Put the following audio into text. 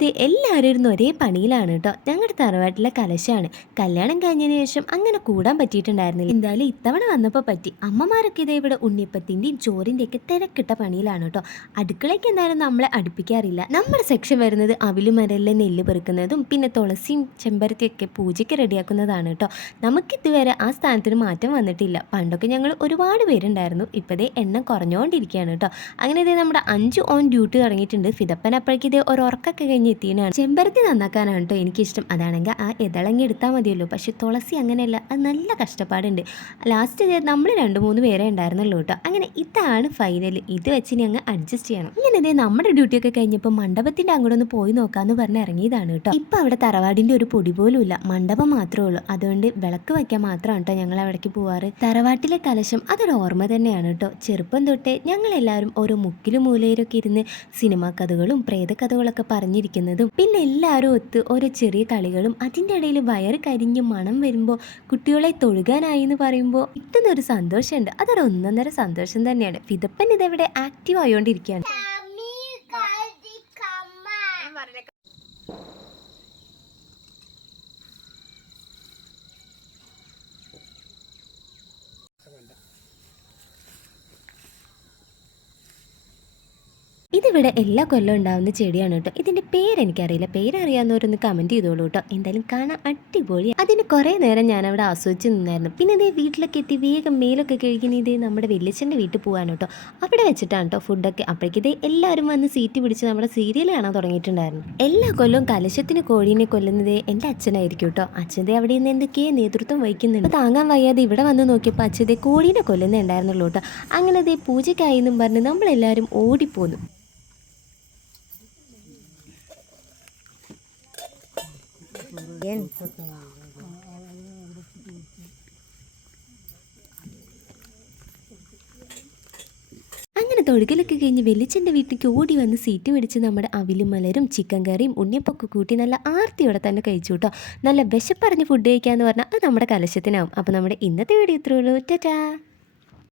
ദേ എല്ലാവരും ഇരുന്ന് ഒരേ പണിയിലാണ് കേട്ടോ. ഞങ്ങളുടെ തറവാട്ടിലെ കലശാണ്. കല്യാണം കഴിഞ്ഞതിന് ശേഷം അങ്ങനെ കൂടാൻ പറ്റിയിട്ടുണ്ടായിരുന്നില്ല. എന്തായാലും ഇത്തവണ വന്നപ്പോൾ പറ്റി. അമ്മമാരൊക്കെ ഇതേ ഇവിടെ ഉണ്ണിയപ്പത്തിൻ്റെയും ചോറിൻ്റെയൊക്കെ തിരക്കിട്ട പണിയിലാണ് കേട്ടോ. അടുക്കളയ്ക്ക് എന്തായാലും നമ്മളെ അടുപ്പിക്കാറില്ല. നമ്മുടെ സെക്ഷൻ വരുന്നത് അവിലുമരലിലെ നെല്ല് പെറുക്കുന്നതും പിന്നെ തുളസിയും ചെമ്പരത്തിയൊക്കെ പൂജയ്ക്ക് റെഡിയാക്കുന്നതാണ് കേട്ടോ. നമുക്കിതുവരെ ആ സ്ഥാനത്തിന് മാറ്റം വന്നിട്ടില്ല. പണ്ടൊക്കെ ഞങ്ങൾ ഒരുപാട് പേരുണ്ടായിരുന്നു. ഇപ്പോഴേ എണ്ണം കുറഞ്ഞുകൊണ്ടിരിക്കുകയാണ് കേട്ടോ. അങ്ങനെ ഇതേ നമ്മുടെ 5 ഓൺ ഡ്യൂട്ടി തുടങ്ങിയിട്ടുണ്ട്. ഫിദപ്പൻ അപ്പോഴേക്ക് ഇതേ ഒരു ഉറക്കൊക്കെ കഴിഞ്ഞ് എത്തിയാണ്. ചെമ്പരത്തി നന്നാക്കാനാണ് കേട്ടോ എനിക്കിഷ്ടം. അതാണെങ്കിൽ ആ ഇതളങ്ങി എടുത്താൽ മതിയല്ലോ. പക്ഷെ തുളസി അങ്ങനെയല്ല, അത് നല്ല കഷ്ടപ്പാടുണ്ട്. ലാസ്റ്റ് നമ്മൾ 2-3 പേരെ ഉണ്ടായിരുന്നല്ലോ കേട്ടോ. അങ്ങനെ ഇതാണ് ഫൈനൽ. ഇത് വെച്ച് ഇനി അങ്ങ് അഡ്ജസ്റ്റ് ചെയ്യണം. ഇങ്ങനെ ഇതേ നമ്മുടെ ഡ്യൂട്ടിയൊക്കെ കഴിഞ്ഞപ്പോൾ മണ്ഡപത്തിൻ്റെ അങ്ങോട്ട് ഒന്ന് പോയി നോക്കാമെന്ന് പറഞ്ഞ് ഇറങ്ങിയതാണ് കേട്ടോ. ഇപ്പം അവിടെ തറവാടിൻ്റെ ഒരു പൊടി പോലും ഇല്ല, മണ്ഡപം മാത്രമേ ഉള്ളൂ. അതുകൊണ്ട് വിളക്ക് വയ്ക്കാൻ മാത്രമാണ് കേട്ടോ ഞങ്ങൾ അവിടേക്ക് പോവാറ്. തറവാട്ടിലെ കലശം അതൊരു ഓർമ്മ തന്നെയാണ് കേട്ടോ. ചെറുപ്പം തൊട്ടേ ഞങ്ങളെല്ലാവരും ഓരോ മുക്കിലും മൂലയിലൊക്കെ ഇരുന്ന് സിനിമാ കഥകളും പ്രേതകഥകളൊക്കെ പറഞ്ഞിരിക്കുന്നതും പിന്നെ എല്ലാവരും ഒത്ത് ഓരോ ചെറിയ കളികളും അതിൻ്റെ ഇടയിൽ വയറ് കരിഞ്ഞ് മണം വരുമ്പോൾ കുട്ടികളെ തൊഴുകാനായി എന്ന് പറയുമ്പോൾ കിട്ടുന്നൊരു സന്തോഷമുണ്ട്. അതൊരു ഒന്നൊന്നര സന്തോഷം തന്നെയാണ്. ഫിദപ്പൻ ഇതെവിടെ ആക്റ്റീവ് ആയോണ്ടിരിക്കുകയാണ്. ഇതിവിടെ എല്ലാ കൊല്ലം ഉണ്ടാകുന്ന ചെടിയാണ് കേട്ടോ. ഇതിൻ്റെ പേരെനിക്കറിയില്ല. പേരറിയാവുന്നവരൊന്ന് കമൻറ്റ് ചെയ്തോളൂ കേട്ടോ. എന്തായാലും കാണാൻ അടിപൊളി. അതിന് കുറേ നേരം ഞാൻ അവിടെ ആസ്വദിച്ച് നിന്നായിരുന്നു. പിന്നെ ഇതേ വീട്ടിലൊക്കെ എത്തി വേഗം മേലൊക്കെ കഴുകിന് ഇതേ നമ്മുടെ വലിയച്ഛൻ്റെ വീട്ടിൽ പോകാൻ കേട്ടോ. അവിടെ വെച്ചിട്ടാണ് കേട്ടോ ഫുഡൊക്കെ. അപ്പോഴേക്കിതേ എല്ലാവരും വന്ന് സീറ്റ് പിടിച്ച് നമ്മുടെ സീരിയൽ കാണാൻ തുടങ്ങിയിട്ടുണ്ടായിരുന്നു. എല്ലാ കൊല്ലവും കലശത്തിന് കോഴീനെ കൊല്ലുന്നത് എൻ്റെ അച്ഛനായിരിക്കും കേട്ടോ. അച്ഛൻ്റെ അവിടെ നിന്ന് എന്തൊക്കെയോ നേതൃത്വം വഹിക്കുന്നുണ്ട്. അപ്പോൾ താങ്ങാൻ വയ്യാതെ ഇവിടെ വന്ന് നോക്കിയപ്പോൾ അച്ഛൻ്റെ കോഴീനെ കൊല്ലുന്നേ ഉണ്ടായിരുന്നുള്ളൂ കേട്ടോ. അങ്ങനെ ഇതേ പൂജയ്ക്കായി എന്നും പറഞ്ഞ് നമ്മളെല്ലാവരും ഓടിപ്പോന്നു. അങ്ങനെ തൊഴുകലൊക്കെ കഴിഞ്ഞ് വെളിച്ചൻ്റെ വീട്ടിലേക്ക് ഓടി വന്ന് സീറ്റ് പിടിച്ച് നമ്മുടെ അവിലും മലരും ചിക്കൻ കറിയും ഉണ്ണിയപ്പൊക്കെ കൂട്ടി നല്ല ആർത്തിയോടെ തന്നെ കഴിച്ചു കേട്ടോ. നല്ല വിശപ്പറിഞ്ഞ് ഫുഡ് കഴിക്കാമെന്ന് പറഞ്ഞാൽ അത് നമ്മുടെ കലശത്തിനാവും. അപ്പോൾ നമ്മുടെ ഇന്നത്തെ വീഡിയോ ഇത്രയേ ഉള്ളൂ. ടാറ്റാ.